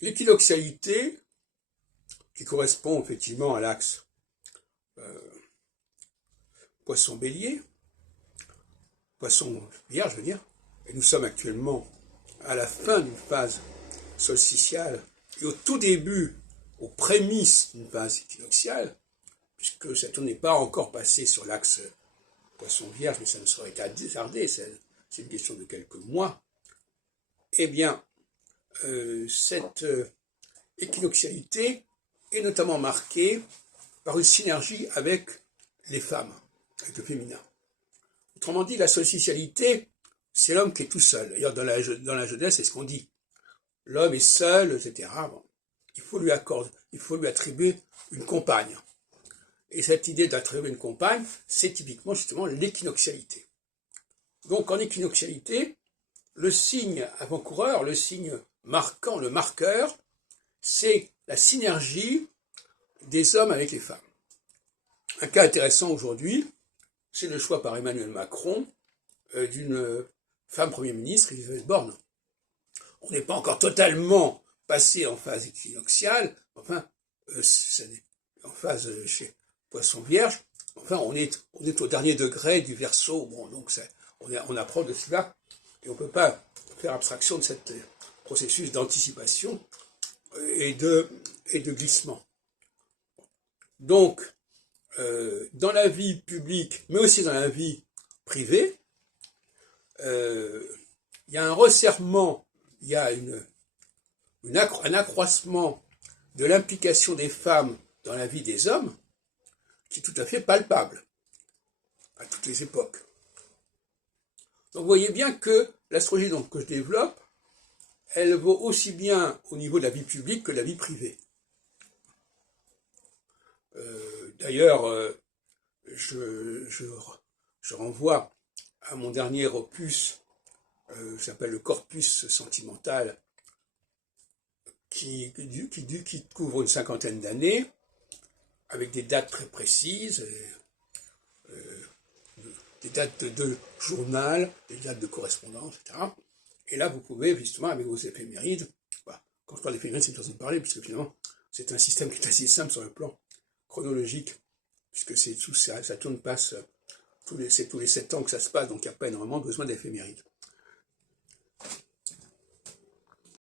l'équinoxialité, qui correspond effectivement à l'axe poisson-bélier, poisson-vierge, je veux dire, et nous sommes actuellement à la fin d'une phase solsticiale et au tout début, aux prémices d'une phase équinoxiale, puisque Saturne n'est pas encore passé sur l'axe poisson-vierge, mais ça ne saurait tarder, c'est une question de quelques mois, eh bien, cette équinoxialité est notamment marquée par une synergie avec les femmes, avec le féminin. Autrement dit, la solsticialité, c'est l'homme qui est tout seul. D'ailleurs, dans la Genèse, c'est ce qu'on dit. L'homme est seul, etc. Bon, il faut lui attribuer une compagne. Et cette idée d'attribuer une compagne, c'est typiquement justement l'équinoxialité. Donc en équinoxialité, le signe avant-coureur, le signe marquant, le marqueur, c'est la synergie des hommes avec les femmes. Un cas intéressant aujourd'hui, c'est le choix par Emmanuel Macron d'une femme Premier ministre, Elisabeth Borne. On n'est pas encore totalement passé en phase équinoxiale, enfin, en phase chez Poisson Vierge, enfin, on est au dernier degré du Verseau, bon, donc on apprend de cela, et on ne peut pas faire abstraction de ce processus d'anticipation et de glissement. Donc, dans la vie publique, mais aussi dans la vie privée, il y a un resserrement, il y a un accroissement de l'implication des femmes dans la vie des hommes qui est tout à fait palpable à toutes les époques. Donc vous voyez bien que l'astrologie que je développe, elle vaut aussi bien au niveau de la vie publique que de la vie privée. D'ailleurs, je renvoie à mon dernier opus, qui s'appelle le Corpus sentimental, qui couvre une cinquantaine d'années, avec des dates très précises, des dates de journal, des dates de correspondance, etc. Et là, vous pouvez, justement, avec vos éphémérides, quand je parle d'éphémérides, c'est une façon de parler, puisque finalement, c'est un système qui est assez simple sur le plan chronologique, puisque ça tourne passe, c'est tous les 7 ans que ça se passe, donc il n'y a pas énormément besoin d'éphémérides.